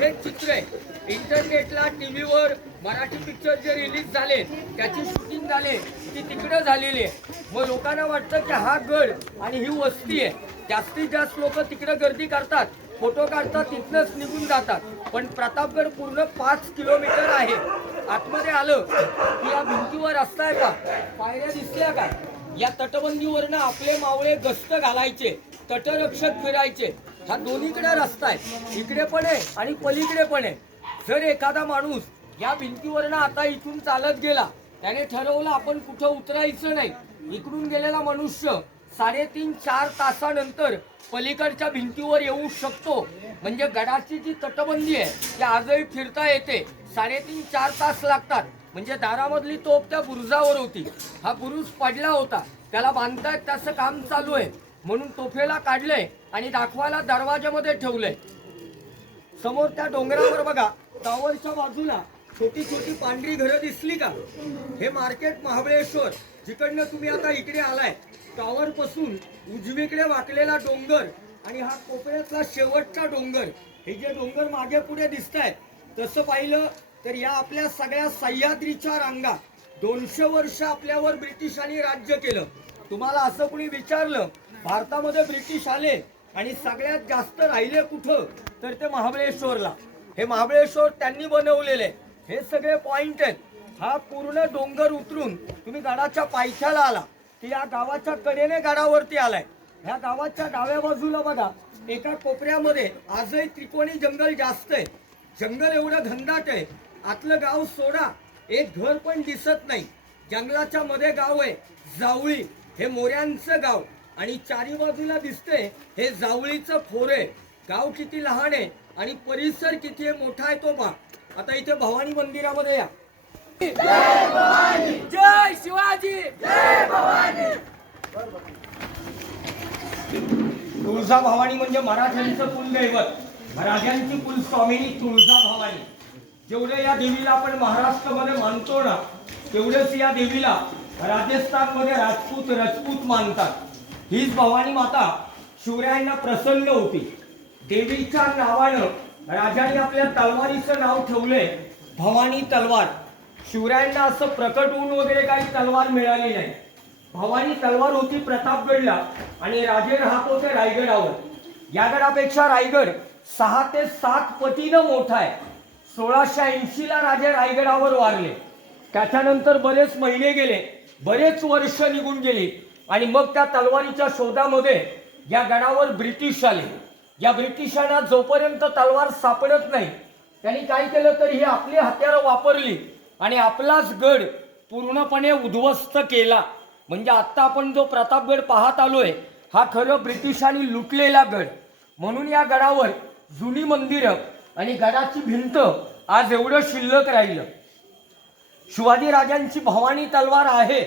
हे चित्र आहे. इंटरनेटला टीव्हीवर मराठी पिक्चर जे रिलीज झाले त्याची शूटिंग झाले ती तिकडे झालेली आहे. मग लोकांना वाटतं की हा गड आणि ही वस्ती आहे. जास्तीत जास्त लोक तिकडे गर्दी करतात, फोटो काढतात, तिथनंच निघून जातात. पण प्रतापगड पूर्ण 5 किलोमीटर आहे. आतमध्ये आलं की या भिंतीवर रस्ता आहे का, पायऱ्या दिसल्या का, या तटबंदीवरनं आपले मावळे गस्त घालायचे, तटरक्षक फिरायचे. हा दोन्हीकडे रस्ता आहे, इकडे पण आहे आणि पलीकडे पण आहे. जर एखादा माणूस या भिंतीवरनं आता इथून चालत गेला, त्याने ठरवलं आपण कुठं उतरायचं नाही, इकडून गेलेला मनुष्य 3.5-4 तासानंतर पलीकडच्या भिंतीवर येऊ शकतो. म्हणजे गडाची जी तटबंदी आहे ती आजही फिरता येते. 3.5-4 तास लागतात. म्हणजे दारामधली तोफ त्या बुरुजावर होती. हा बुरुज पडला होता, त्याला बांधतायत, त्याचं काम चालू आहे. म्हणून तोफेला काढलंय आणि दाखवायला दरवाजामध्ये ठेवलंय. समोर त्या डोंगरावर बघा, टॉवरच्या बाजूला छोटी छोटी पांढरी घरं दिसली का, हे मार्केट महाबळेश्वर. जिकडनं तुम्ही आता इकडे आलाय, टॉवर पासून उजवीकडे वाकलेला डोंगर आणि हा कोपऱ्यातला शेवटचा डोंगर. हे जे डोंगर मागे पुढे दिसत आहेत, तसं पाहिलं तर या आपल्या सगळ्या सह्याद्रीच्या रांगा. 200 वर्ष आपल्यावर ब्रिटिशांनी राज्य केलं. तुम्हाला असं कुणी विचारलं भारतामध्ये ब्रिटिश आले आणि सगळ्यात जास्त राहिले कुठं, तर ते महाबळेश्वरला. हे महाबळेश्वर त्यांनी बनवलेले. हे सगळे पॉइंट आहेत. हा पूर्ण डोंगर उतरून तुम्ही गडाच्या पायथ्याला आला की या गावाच्या कडेने गडावरती आलाय. ह्या गावाच्या डाव्या बाजूला बघा, एका कोपऱ्यामध्ये आजही त्रिकोणी जंगल जास्त आहे. जंगल एवढं घनदाट आहे, आतलं गाव सोडा, एक घर पण दिसत नाही. जंगलाच्या मध्ये गाव आहे जावळी, हे मोऱ्यांचं गाव. आणि चारी बाजूला दिसते हे जावळीचं खोरे. गाव किती लहान आहे आणि परिसर किती मोठा आहे तो पहा. आता इथे भवानी मंदिरामध्ये या. जय भवानी, जय शिवाजी, जय भवानी. तुळजा भवानी म्हणजे मराठ्यांचं कुलदैवत, राजांची कुलस्वामिनी तुळजा भवानी. जेवढे या देवीला आपण महाराष्ट्रामध्ये मानतो ना, तेवढेच या देवीला राजस्थानमध्ये राजपूत मानतात. हीच भवानी माता शिवरायांना प्रसन्न होती. देवीच्या नावानं राजाने आपल्या तलवारीचं नाव ठेवलंय भवानी तलवार. शिवरायांना असं प्रकट होऊन वगैरे काही तलवार मिळाली नाही. भवानी तलवार होती प्रतापगडला आणि राजे राहत होते रायगडावर. या गडापेक्षा रायगड 6 ते 7 पटीनं मोठा आहे. 1680 ला राजे रायगडावर वारले. त्याच्यानंतर बरेच महिने गेले, बरेच वर्ष निघून गेली आणि मग त्या तलवारीच्या शोधामध्ये या गडावर ब्रिटिश आले. या ब्रिटिशांना जोपर्यंत तलवार सापडत नाही, त्यांनी काय केलं तर ही आपली हत्यारं वापरली आणि आपलाच गड पूर्णपणे उद्ध्वस्त केला. म्हणजे आता आपण जो प्रतापगड पाहत आलोय हा खरं ब्रिटिशांनी लुटलेला गड. म्हणून या गडावर जुनी मंदिरं आणि गडाची भिंत आज एवढं शिल्लक राहिलं. शिवाजी राजांची भवानी तलवार आहे,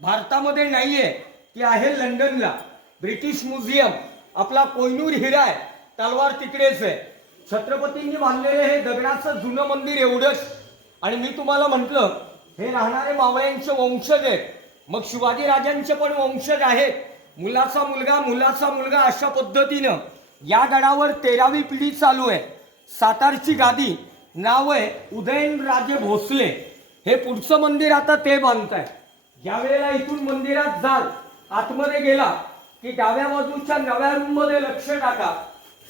भारतामध्ये नाहीये, ती आहे लंडनला. ब्रिटिश म्युझियम, आपला कोहिनूर हिरा आहे, तलवार तिकडेच आहे. छत्रपतींनी बांधलेले हे दगडाचं जुनं मंदिर एवढंच. आणि मी तुम्हाला म्हटलं हे राहणारे मावळ्यांचे वंशज आहेत. मग शिवाजी राजांचे पण वंशज आहेत. मुलाचा मुलगा, मुलाचा मुलगा, अशा पद्धतीनं या गडावर 13वी पिढी चालू आहे. सातारची गादी, नाव आहे उदयनराजे भोसले. हे पुढचं मंदिर आता ते बांधताय. ज्या वेळेला इथून मंदिरात जाल, आतमध्ये गेला की डाव्या बाजूच्या नव्या रूम मध्ये लक्ष टाका,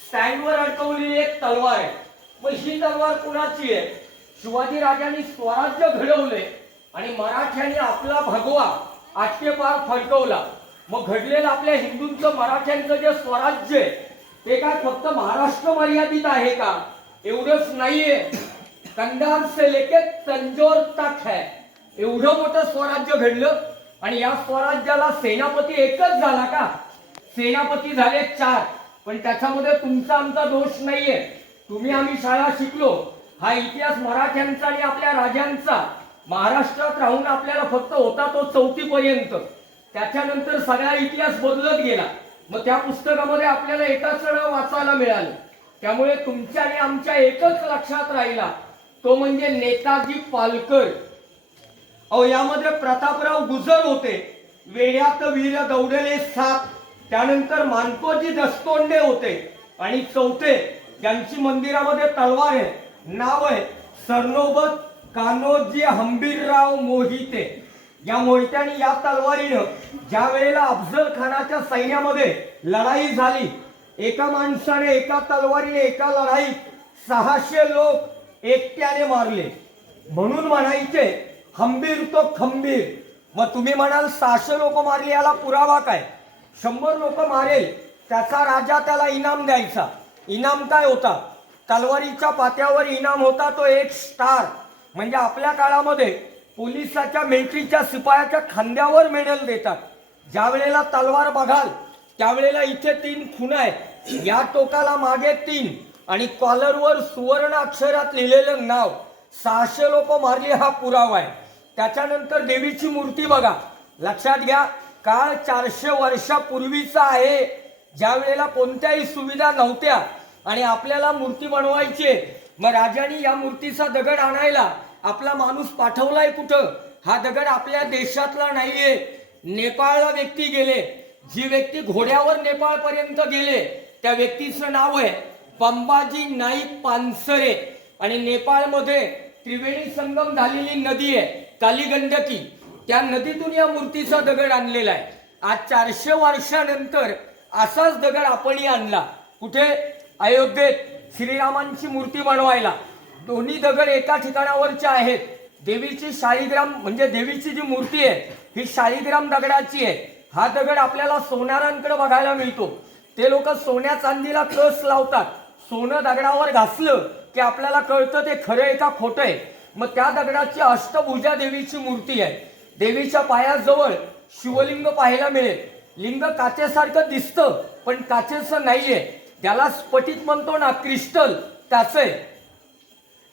स्टँडवर अडकवलेली एक तलवार आहे. मग ही तलवार कुणाची आहे? शिवाजी राजांनी स्वराज्य घडवले आणि मराठ्यांनी आपला भगवा आटकेपार फडकवला. मग घडलेलं आपल्या हिंदूंचं मराठ्यांचं जे स्वराज्य आहे ते काय फक्त महाराष्ट्र मर्यादित आहे का? एवढंच नाहीये. कंधार से लेके तंजोर तक है, एवढं मोठं स्वराज्य घडलं. आणि या स्वराज्याला सेनापती एकच झाला का? सेनापती झाले 4. पण त्याच्यामध्ये तुमचा आमचा दोष नाहीये. तुम्ही आम्ही शाळा शिकलो, हा इतिहास मराठ्यांचा आणि आपल्या राजांचा. महाराष्ट्रात राहून आपल्याला फक्त होता तो 4थी पर्यंत. त्याच्यानंतर सगळा इतिहास बदलत गेला. मग त्या पुस्तकामध्ये आपल्याला एकाच नाव वाचायला मिळालं. त्यामुळे तुमच्या आणि आमच्या एकच लक्षात राहिला, तो म्हणजे नेताजी पालकर. अहो, यामध्ये प्रतापराव गुजर होते, वेड्यात वीर दौडले 7. त्यानंतर मानकोजी दस्तोंडे होते आणि 4थे त्यांची मंदिरामध्ये तलवार आहे, नाव आहे सरनोबत कान्होजी हंबीरराव मोहिते. या मोहित्याने या तलवारीनं ज्या वेळेला अफजल खानाच्या सैन्यामध्ये लढाई झाली, एका माणसाने एका तलवारीने एका लढाईत 600 लोक एकट्याने मारले. म्हणून म्हणायचे हंबीर तो खंबीर. मग तुम्ही म्हणाल 600 लोक मारले, याला पुरावा काय? 100 लोक मारेल त्याचा राजा त्याला इनाम द्यायचा. इनाम काय होता? तलवारीच्या पात्यावर इनाम होता तो एक स्टार. म्हणजे आपल्या काळामध्ये पोलिसाच्या मिलिटरीच्या शिपायाच्या खांद्यावर मेडल देतात. ज्या वेळेला तलवार बघाल त्यावेळेला इथे 3 खुणा आहेत, या टोकाला मागे 3 आणि कॉलरवर सुवर्ण अक्षरात लिहिलेलं नाव. 600 लोक मारली हा पुरावा आहे. त्याच्यानंतर देवीची मूर्ती बघा, लक्षात घ्या काळ 400 वर्षापूर्वीचा आहे, ज्या वेळेला कोणत्याही सुविधा नव्हत्या आणि आपल्याला मूर्ती बनवायची. मग राजांनी या मूर्तीचा दगड आणायला आपला माणूस पाठवलाय कुठं? हा दगड आपल्या देशातला नाहीये. नेपाळला व्यक्ती गेले, जी व्यक्ती घोड्यावर नेपाळ पर्यंत गेले त्या व्यक्तीचं नाव आहे पंबाजी नाईक पानसरे. आणि नेपाळमध्ये त्रिवेणी संगम झालेली नदी आहे कालीगंडकी, त्या नदीतून या मूर्तीचा दगड आणलेला आहे. आज 400 वर्षानंतर असाच दगड आपणही आणला. कुठे? अयोध्येत श्रीरामांची मूर्ती बनवायला. दोन्ही दगड एका ठिकाणावरचे आहेत. देवीची शाळीग्राम म्हणजे देवीची जी मूर्ती आहे ही शाळीग्राम दगडाची आहे. हा दगड आपल्याला सोनारांकडे बघायला मिळतो. ते लोक सोन्या चांदीला कस लावतात. सोनं दगडावर घासलं की आपल्याला कळतं ते खरं आहे का खोटं आहे. मग त्या दगडाची अष्टभुजा देवीची मूर्ती आहे. देवीच्या पायाजवळ शिवलिंग पाहायला मिळेल. लिंग काचेसारखं दिसतं पण काचेचं नाहीये, त्याला स्फटिक म्हणतो ना, क्रिस्टल, त्याचं आहे.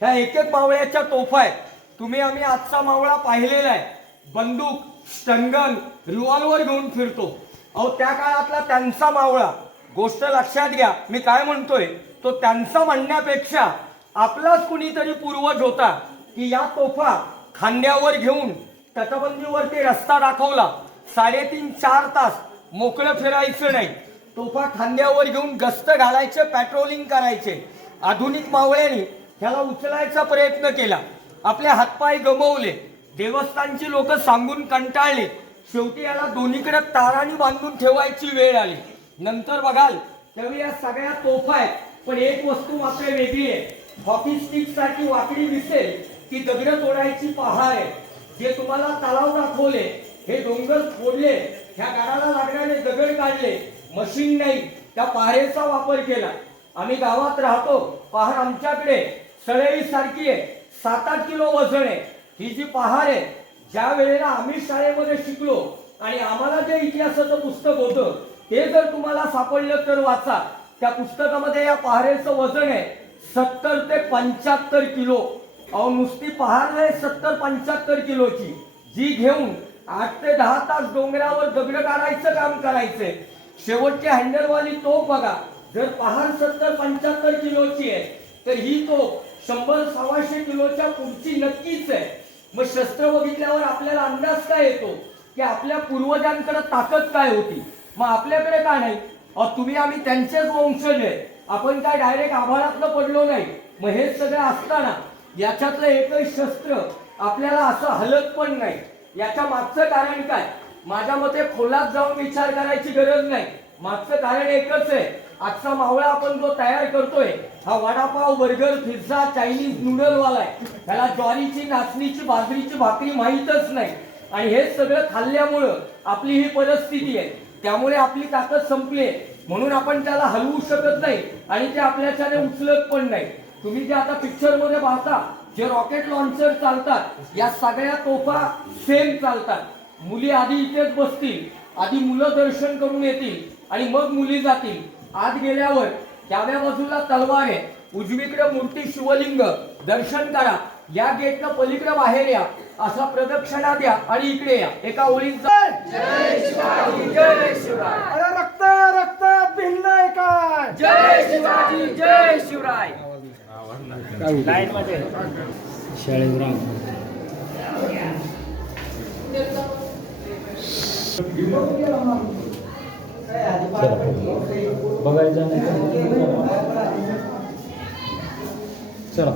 ह्या एक एक मावळ्याच्या तोफा आहेत. तुम्ही आम्ही आजचा मावळा पाहिलेला आहे, बंदूक, स्टनगन, रिव्हॉल्वर घेऊन फिरतो. अहो त्या काळातला त्यांचा मावळा. गोष्ट लक्षात घ्या, मी काय म्हणतोय तो त्यांचा म्हणण्यापेक्षा आपलाच कुणीतरी पूर्वज होता की या तोफा खांद्यावर घेऊन तटबंदीवरती रस्ता दाखवला. 3.5-4 तास मोकळं फिरायचं नाही, तोफा खांद्यावर घेऊन गस्त घालायचे, पॅट्रोलिंग करायचे. आधुनिक मावळ्यांनी ह्याला उचलायचा प्रयत्न केला, आपले हातपाय गमवले, देवस्थानची लोक सांगून कंटाळले. शेवटी याला दोन्हीकडे तारांनी बांधून ठेवायची वेळ आली. नंतर बघाल त्यावेळी या सगळ्या तोफा आहेत, पण एक वस्तू मात्र वेगळी आहे. हॉकी स्टिक सारखी वाकडी दिसेल की दगड तोडायची पहार आहे. जे तुम्हाला तलाव दाखवले, हे डोंगर फोडले, ह्या गडाला लागणारे दगड काढले, मशीन नाही, त्या पहारेचा वापर केला. आम्ही गावात राहतो, पहार आमच्याकडे सळई सारखी आहे, 7-8 किलो वजन आहे. ही जी पहार आहे, ज्या वेळेला आम्ही शाळेमध्ये शिकलो आणि आम्हाला जे इतिहासाचं पुस्तक होतं ते जर तुम्हाला सापडलं तर वाचा. त्या पुस्तकामध्ये या पहारेचं वजन आहे 70 ते 75 किलो. अहो नुसती पहार आहे 70-75 किलोची, जी घेऊन 8 ते 10 तास डोंगरावर दगड काढायचं काम करायचंय. शेवटची हँडलवाली तोफ बघा, जर पहार 70-75 किलोची आहे तर ही तोफ 100-125 किलोच्या पुढची नक्कीच आहे. मग शस्त्र बघितल्यावर आपल्याला अंदाज काय येतो की आपल्या पूर्वजांकडे ताकद काय होती, मग आपल्याकडे का नाही? तुम्ही आम्ही त्यांचेच वंशज आहे, आपण काय डायरेक्ट आभाळातलं पडलो नाही. मग हे सगळं असताना याच्यातलं एकही शस्त्र आपल्याला असं हलत पण नाही. याच्या मागचं कारण काय? माझ्या मते खोलात जाऊन विचार करायची गरज नाही. मागचं कारण एकच आहे, आजचा मावळा आपण जो तयार करतोय हा वडापाव, बर्गर, पिझ्झा, चायनीज नूडलवाला आहे. त्याला ज्वारीची, नाचणीची, बाजरीची भाकरी माहीतच नाही आणि हे सगळं खाल्ल्यामुळं आपली ही परिस्थिती आहे. त्यामुळे आपली ताकद संपली आहे, म्हणून आपण त्याला हलवू शकत नाही आणि ते आपल्याच्याने उचलत पण नाही. तुम्ही जे आता पिक्चर मध्ये पाहता जे रॉकेट लॉन्चर चालतात, या सगळ्या तोफा सेम चालतात. मुली आधी इथेच बसतील, आधी मुलं दर्शन करून येतील आणि मग मुली जातील. आत गेल्यावर डाव्या बाजूला तलवार आहे, उजवीकडे मूर्ती, शिवलिंग, दर्शन करा. या गेटनं पलीकडे बाहेर या, असा प्रदक्षिणा द्या आणि इकडे या. एका ओळीत जय शिवाजी, जय शिवराय. अरे रक्त रक्त भिन्न काय? जय शिवाजी, जय शिवराय. लाईन मध्ये बघायचं नाही. चला